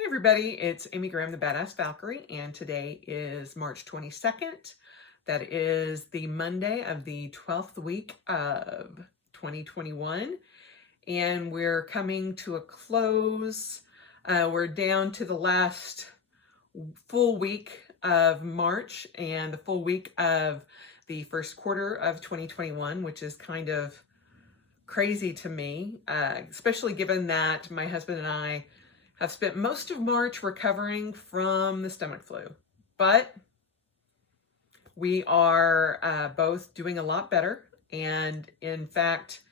Hey everybody, it's Amy Graham, the Badass Valkyrie, and today is March 22nd. That is the Monday of the 12th week of 2021, and we're coming to a close. We're down to the last full week of March and the full week of the first quarter of 2021, which is kind of crazy to me, especially given that my husband and I have spent most of March recovering from the stomach flu. But we are both doing a lot better. And in fact,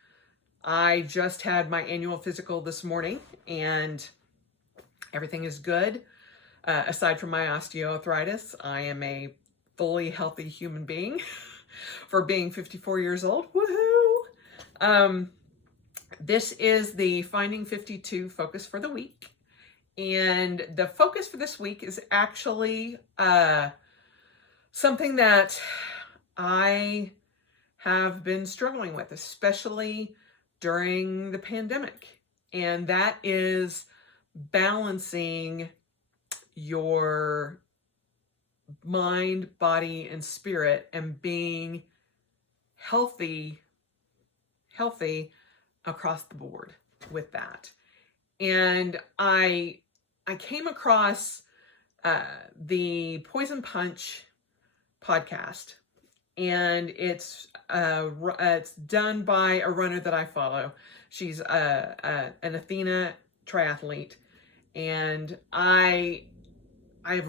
I just had my annual physical this morning and everything is good. Aside from my osteoarthritis, I am a fully healthy human being for being 54 years old. Woohoo! This is the Finding 52 focus for the week. And the focus for this week is actually something that I have been struggling with, especially during the pandemic. And that is balancing your mind, body, and spirit and being healthy across the board with that. And I came across the Poison Punch podcast, and it's done by a runner that I follow. She's an Athena triathlete, and I've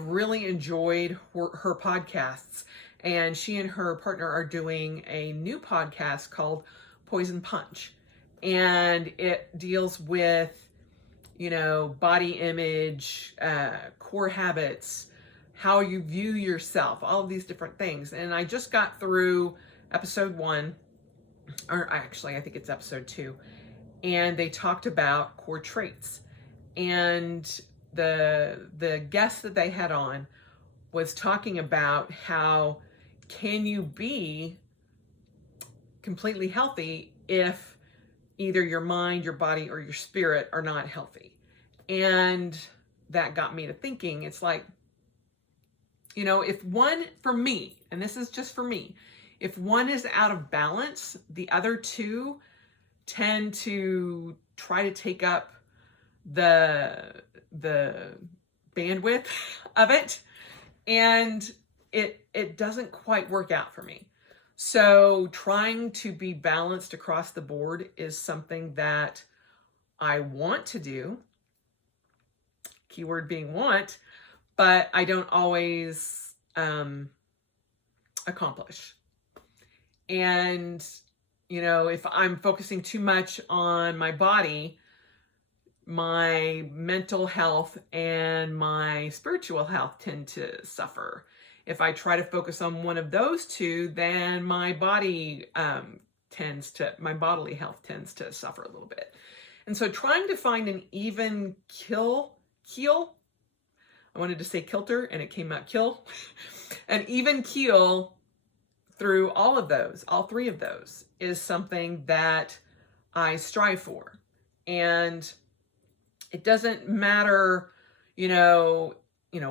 really enjoyed her podcasts. And she and her partner are doing a new podcast called Poison Punch, and it deals with body image, core habits, how you view yourself, all of these different things. And I just got through episode 1, or actually, I think it's episode 2, and they talked about core traits. And the guest that they had on was talking about how can you be completely healthy if either your mind, your body, or your spirit are not healthy. And that got me to thinking, it's like, if one, for me, and this is just for me, if one is out of balance, the other two tend to try to take up the bandwidth of it, and it doesn't quite work out for me. So trying to be balanced across the board is something that I want to do, keyword being want, but I don't always accomplish. And, if I'm focusing too much on my body, my mental health and my spiritual health tend to suffer. If I try to focus on one of those two, then my bodily health tends to suffer a little bit. And so trying to find an even keel, I wanted to say kilter and it came out kill, an even keel through all three of those is something that I strive for. And it doesn't matter,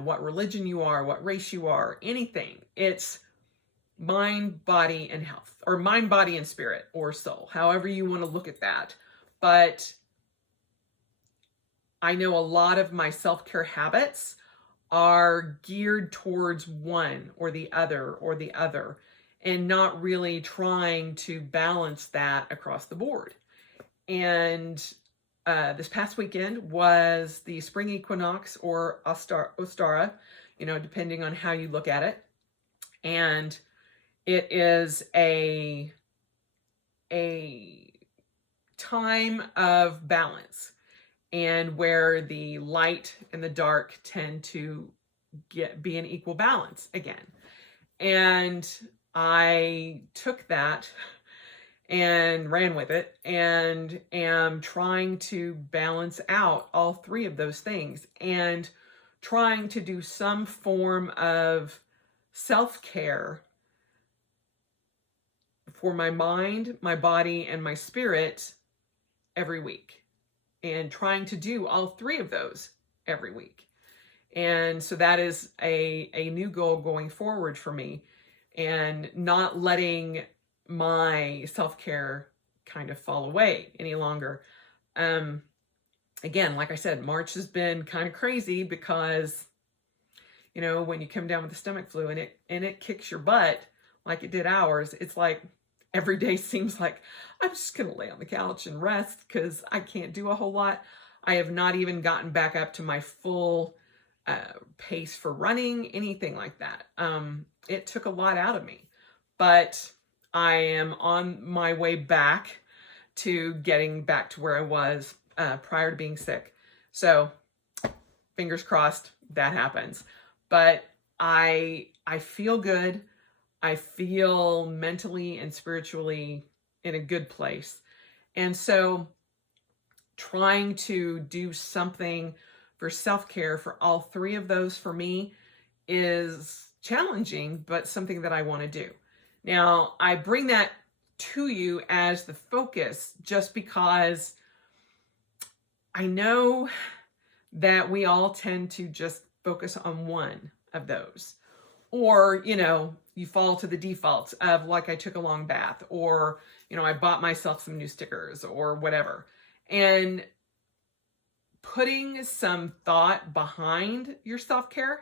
what religion you are, what race you are, anything. It's mind, body, and health, or mind, body, and spirit, or soul, however you want to look at that. But I know a lot of my self-care habits are geared towards one or the other, and not really trying to balance that across the board. And this past weekend was the spring equinox, or Ostara, depending on how you look at it. And it is a time of balance, and where the light and the dark tend to be in equal balance again. And I took that and ran with it, and am trying to balance out all three of those things, and trying to do some form of self-care for my mind, my body, and my spirit every week, and trying to do all three of those every week. And so that is a new goal going forward for me, and not letting my self-care kind of fall away any longer. Again, like I said, March has been kind of crazy because, you know, when you come down with the stomach flu and it kicks your butt like it did ours, it's like every day seems like I'm just going to lay on the couch and rest because I can't do a whole lot. I have not even gotten back up to my full pace for running, anything like that. It took a lot out of me, but I am on my way back to getting back to where I was prior to being sick. So fingers crossed that happens. But I feel good. I feel mentally and spiritually in a good place. And so trying to do something for self-care for all three of those for me is challenging, but something that I want to do. Now, I bring that to you as the focus just because I know that we all tend to just focus on one of those. Or, you know, you fall to the default of like I took a long bath, or, you know, I bought myself some new stickers or whatever. And putting some thought behind your self-care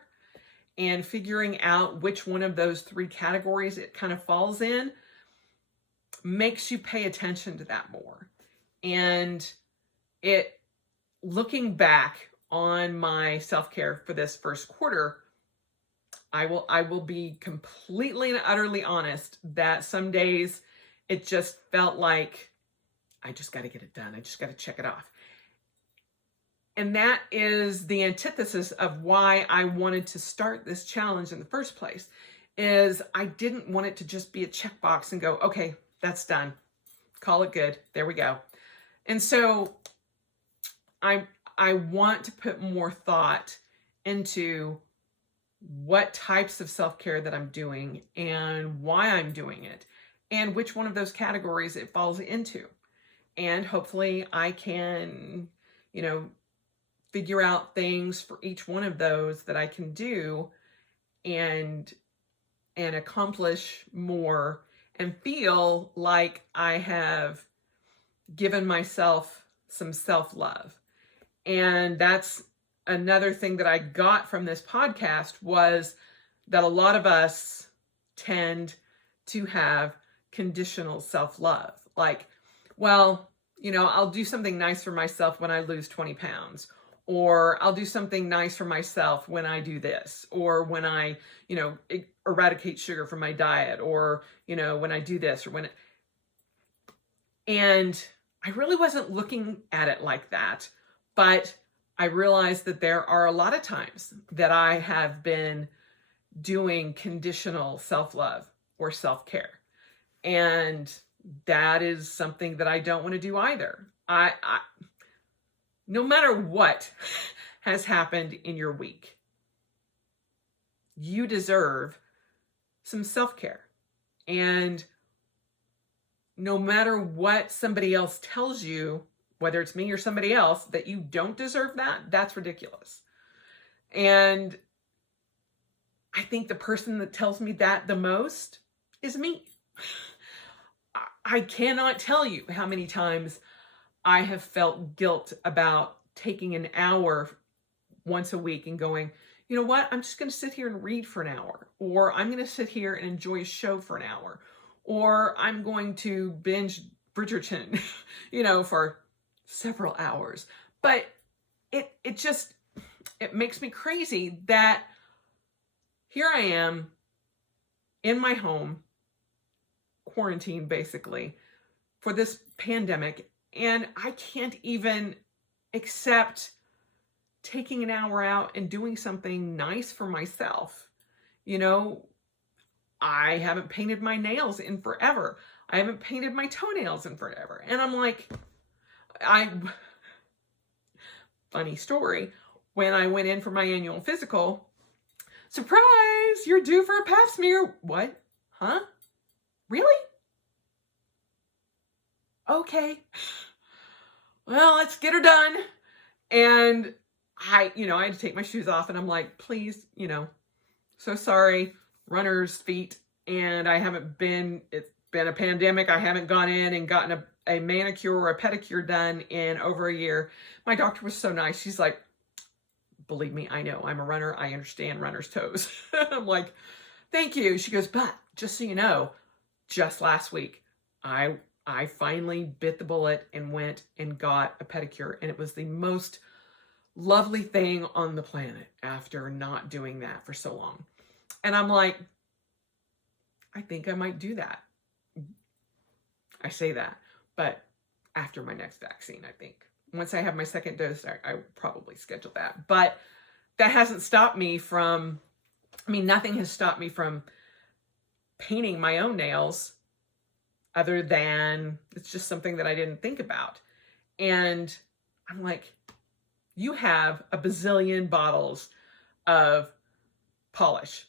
and figuring out which one of those three categories it kind of falls in makes you pay attention to that more. And it, looking back on my self-care for this first quarter, I will be completely and utterly honest that some days it just felt like I just got to get it done. I just got to check it off. And that is the antithesis of why I wanted to start this challenge in the first place, is I didn't want it to just be a checkbox and go, okay, that's done. Call it good. There we go. And so I want to put more thought into what types of self-care that I'm doing and why I'm doing it and which one of those categories it falls into. And hopefully I can, you know, figure out things for each one of those that I can do and accomplish more and feel like I have given myself some self-love. And that's another thing that I got from this podcast, was that a lot of us tend to have conditional self-love. Like, well, you know, I'll do something nice for myself when I lose 20 pounds, or I'll do something nice for myself when I do this, or when I, you know, eradicate sugar from my diet, or, you know, when I do this, or when it... And I really wasn't looking at it like that, but I realized that there are a lot of times that I have been doing conditional self-love or self-care. And that is something that I don't want to do either. I no matter what has happened in your week, you deserve some self-care. And no matter what somebody else tells you, whether it's me or somebody else, that you don't deserve that, that's ridiculous. And I think the person that tells me that the most is me. I cannot tell you how many times I have felt guilt about taking an hour once a week and going, you know what, I'm just going to sit here and read for an hour, or I'm going to sit here and enjoy a show for an hour, or I'm going to binge Bridgerton, you know, for several hours. But it makes me crazy that here I am in my home, quarantined basically, for this pandemic, and I can't even accept taking an hour out and doing something nice for myself. You know, I haven't painted my nails in forever. I haven't painted my toenails in forever. And I'm like, funny story, when I went in for my annual physical, surprise, you're due for a pap smear. What? Huh? Really? Okay. Well, let's get her done. And I had to take my shoes off, and I'm like, please, so sorry, runner's feet. And it's been a pandemic. I haven't gone in and gotten a manicure or a pedicure done in over a year. My doctor was so nice. She's like, believe me, I know I'm a runner. I understand runner's toes. I'm like, thank you. She goes, but just so you know, just last week, I finally bit the bullet and went and got a pedicure. And it was the most lovely thing on the planet after not doing that for so long. And I'm like, I think I might do that. I say that, but after my next vaccine, I think. Once I have my second dose, I probably schedule that. But that hasn't stopped me from, nothing has stopped me from painting my own nails, other than it's just something that I didn't think about. And I'm like, you have a bazillion bottles of polish.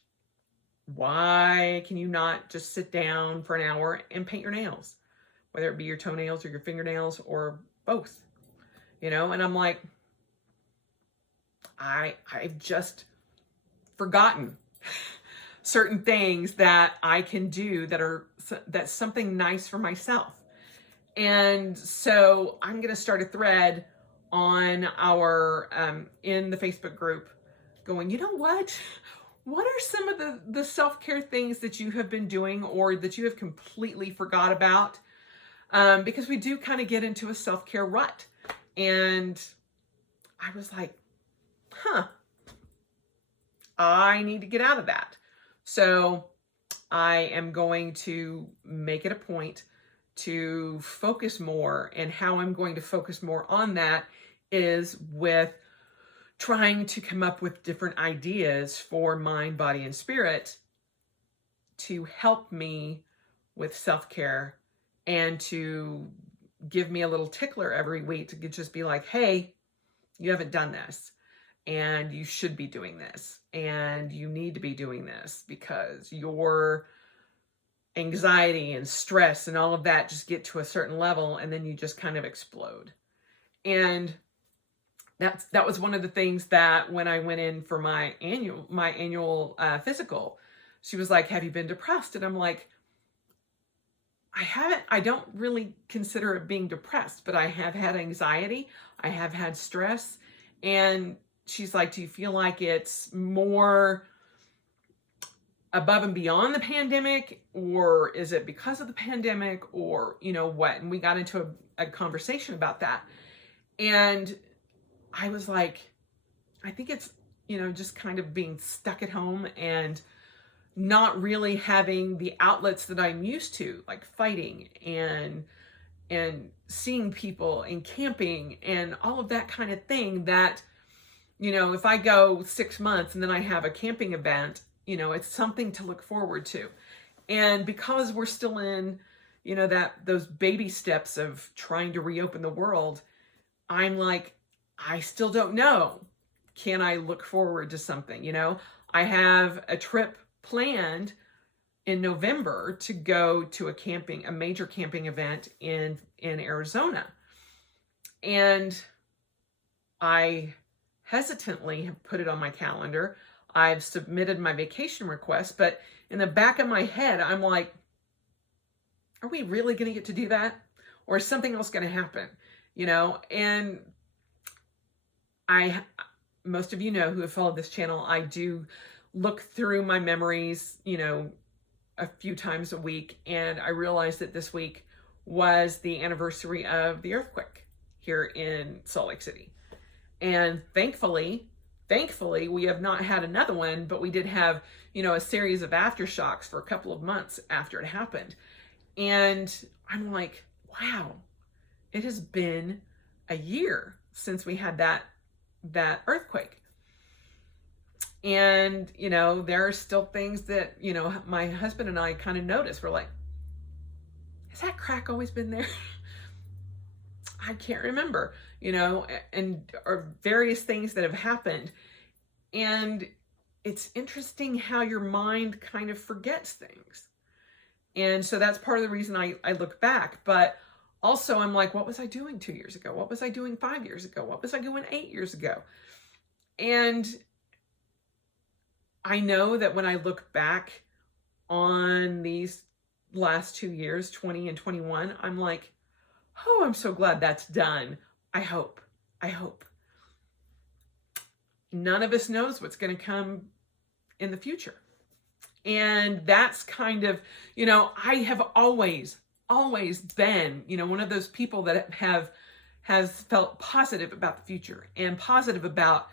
Why can you not just sit down for an hour and paint your nails? Whether it be your toenails or your fingernails or both, And I'm like, I've just forgotten certain things that I can do that's something nice for myself. And so I'm going to start a thread on our, in the Facebook group going, you know what? What are some of the self-care things that you have been doing or that you have completely forgot about? Because we do kind of get into a self-care rut. And I was like, I need to get out of that. So I am going to make it a point to focus more, and how I'm going to focus more on that is with trying to come up with different ideas for mind, body, and spirit to help me with self-care and to give me a little tickler every week to just be like, hey, you haven't done this, and you should be doing this, and you need to be doing this because your anxiety and stress and all of that just get to a certain level, and then you just kind of explode. And that was one of the things that when I went in for my annual physical, she was like, have you been depressed? And I'm like, I don't really consider it being depressed, but I have had anxiety. I have had stress. And she's like, do you feel like it's more above and beyond the pandemic, or is it because of the pandemic, or what? And we got into a conversation about that. And I was like, I think it's, just kind of being stuck at home and not really having the outlets that I'm used to, like fighting and seeing people and camping and all of that kind of thing that, if I go 6 months and then I have a camping event, it's something to look forward to. And because we're still in, those baby steps of trying to reopen the world, I'm like, I still don't know. Can I look forward to something? I have a trip planned in November to go to a major camping event in Arizona. And I hesitantly have put it on my calendar. I've submitted my vacation request, but in the back of my head, I'm like, are we really going to get to do that? Or is something else going to happen? And most of you know who have followed this channel, I do look through my memories, a few times a week. And I realized that this week was the anniversary of the earthquake here in Salt Lake City. And thankfully, we have not had another one, but we did have, a series of aftershocks for a couple of months after it happened. And I'm like, wow, it has been a year since we had that earthquake. And, there are still things that, my husband and I kind of noticed. We're like, has that crack always been there? I can't remember, or various things that have happened. And it's interesting how your mind kind of forgets things. And so that's part of the reason I look back. But also I'm like, what was I doing 2 years ago? What was I doing 5 years ago? What was I doing 8 years ago? And I know that when I look back on these last 2 years, 20 and 21, I'm like, oh, I'm so glad that's done. I hope. None of us knows what's going to come in the future. And that's kind of, I have always been, one of those people that has felt positive about the future and positive about,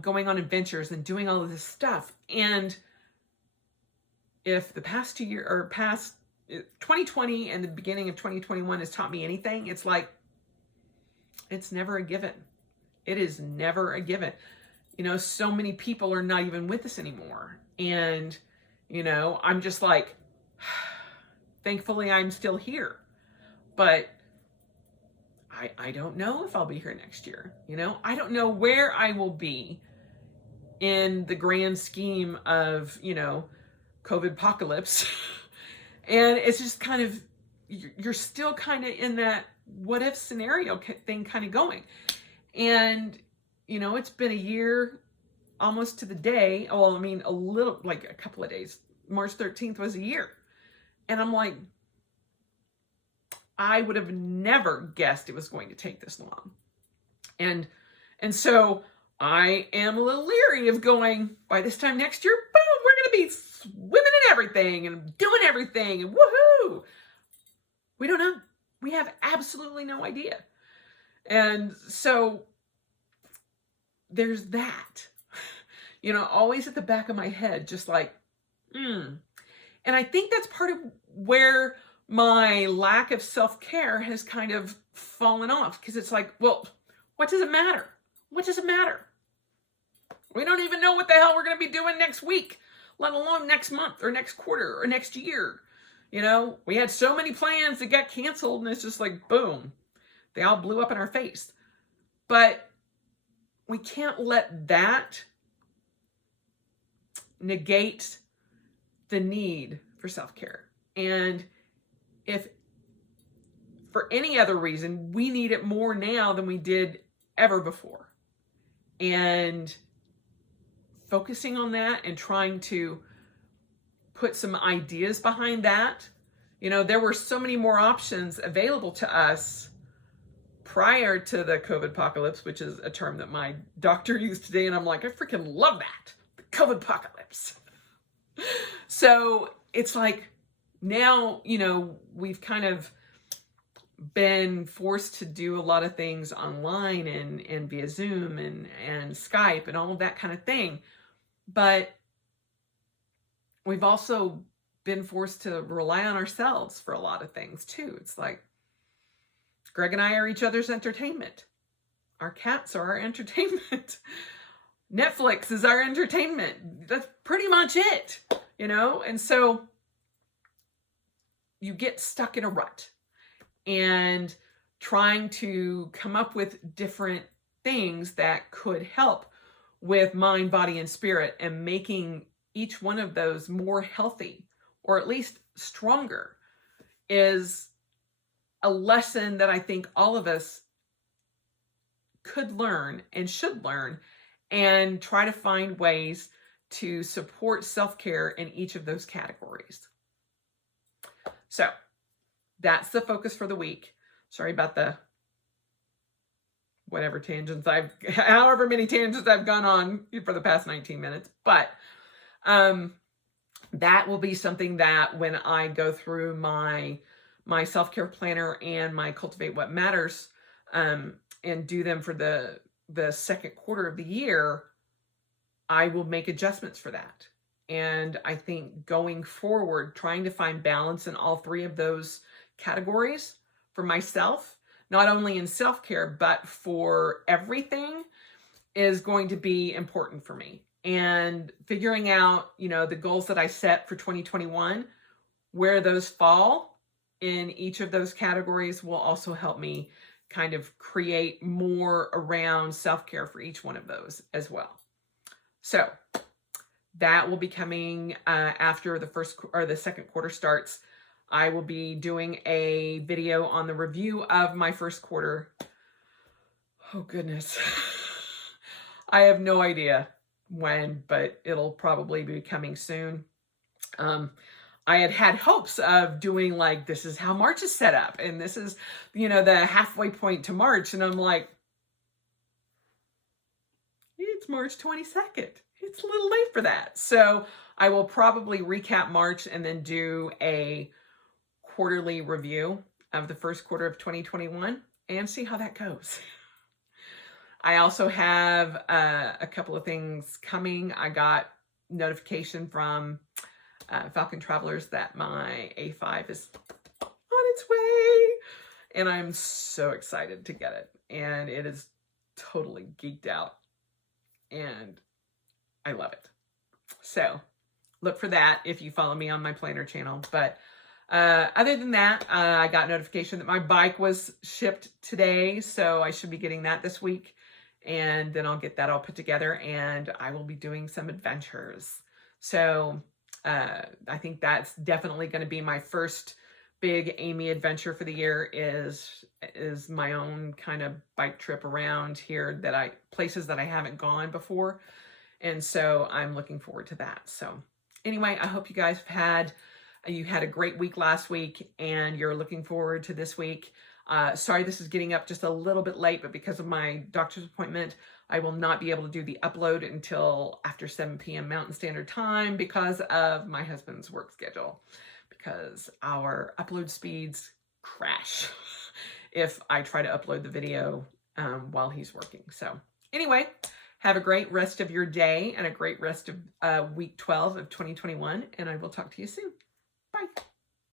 going on adventures and doing all of this stuff. And if the past 2 years or past 2020 and the beginning of 2021 has taught me anything, it's like, it's never a given. It is never a given. So many people are not even with us anymore. And, I'm just like, thankfully I'm still here, but I don't know if I'll be here next year. I don't know where I will be in the grand scheme of, COVID apocalypse. And it's just kind of, you're still kind of in that what if scenario thing kind of going. And, it's been a year almost to the day. Well, a little, like a couple of days. March 13th was a year. And I'm like, I would have never guessed it was going to take this long. And so I am a little leery of going, by this time next year, boom, we're going to be swimming in everything and doing everything and woohoo. We don't know. We have absolutely no idea. And so there's that, always at the back of my head, just like, And I think that's part of where my lack of self-care has kind of fallen off, because it's like, well, what does it matter? What does it matter? We don't even know what the hell we're going to be doing next week, let alone next month or next quarter or next year. We had so many plans that got canceled, and it's just like, boom, they all blew up in our face. But we can't let that negate the need for self-care. And if for any other reason, we need it more now than we did ever before. And focusing on that and trying to put some ideas behind that. There were so many more options available to us prior to the COVID apocalypse, which is a term that my doctor used today. And I'm like, I freaking love that. The COVID apocalypse. So it's like now, we've kind of been forced to do a lot of things online and via Zoom and Skype and all of that kind of thing. But we've also been forced to rely on ourselves for a lot of things too. It's like Greg and I are each other's entertainment. Our cats are our entertainment. Netflix is our entertainment. That's pretty much it, And so you get stuck in a rut and trying to come up with different things that could help with mind, body, and spirit, and making each one of those more healthy or at least stronger is a lesson that I think all of us could learn and should learn, and try to find ways to support self-care in each of those categories. So that's the focus for the week. Sorry about the however many tangents I've gone on for the past 19 minutes, but that will be something that when I go through my self-care planner and my Cultivate What Matters, and do them for the second quarter of the year, I will make adjustments for that. And I think going forward, trying to find balance in all three of those categories for myself, not only in self-care, but for everything, is going to be important for me. And figuring out, the goals that I set for 2021, where those fall in each of those categories, will also help me kind of create more around self-care for each one of those as well. So that will be coming after the second quarter starts. I will be doing a video on the review of my first quarter. Oh goodness. I have no idea when, but it'll probably be coming soon. I had hopes of doing like, this is how March is set up, and this is, the halfway point to March. And I'm like, it's March 22nd. It's a little late for that. So I will probably recap March and then do a quarterly review of the first quarter of 2021 and see how that goes. I also have a couple of things coming. I got notification from Falcon Travelers that my A5 is on its way, and I'm so excited to get it. And it is totally geeked out, and I love it. So look for that if you follow me on my planner channel. But other than that, I got notification that my bike was shipped today, so I should be getting that this week. And then I'll get that all put together, and I will be doing some adventures. So I think that's definitely going to be my first big Amy adventure for the year, is my own kind of bike trip around here, places that I haven't gone before. And so I'm looking forward to that. So anyway, I hope you guys had a great week last week, and you're looking forward to this week. Sorry, this is getting up just a little bit late, but because of my doctor's appointment, I will not be able to do the upload until after 7 p.m. Mountain Standard Time because of my husband's work schedule, because our upload speeds crash if I try to upload the video while he's working. So anyway, have a great rest of your day and a great rest of week 12 of 2021, and I will talk to you soon. Bye.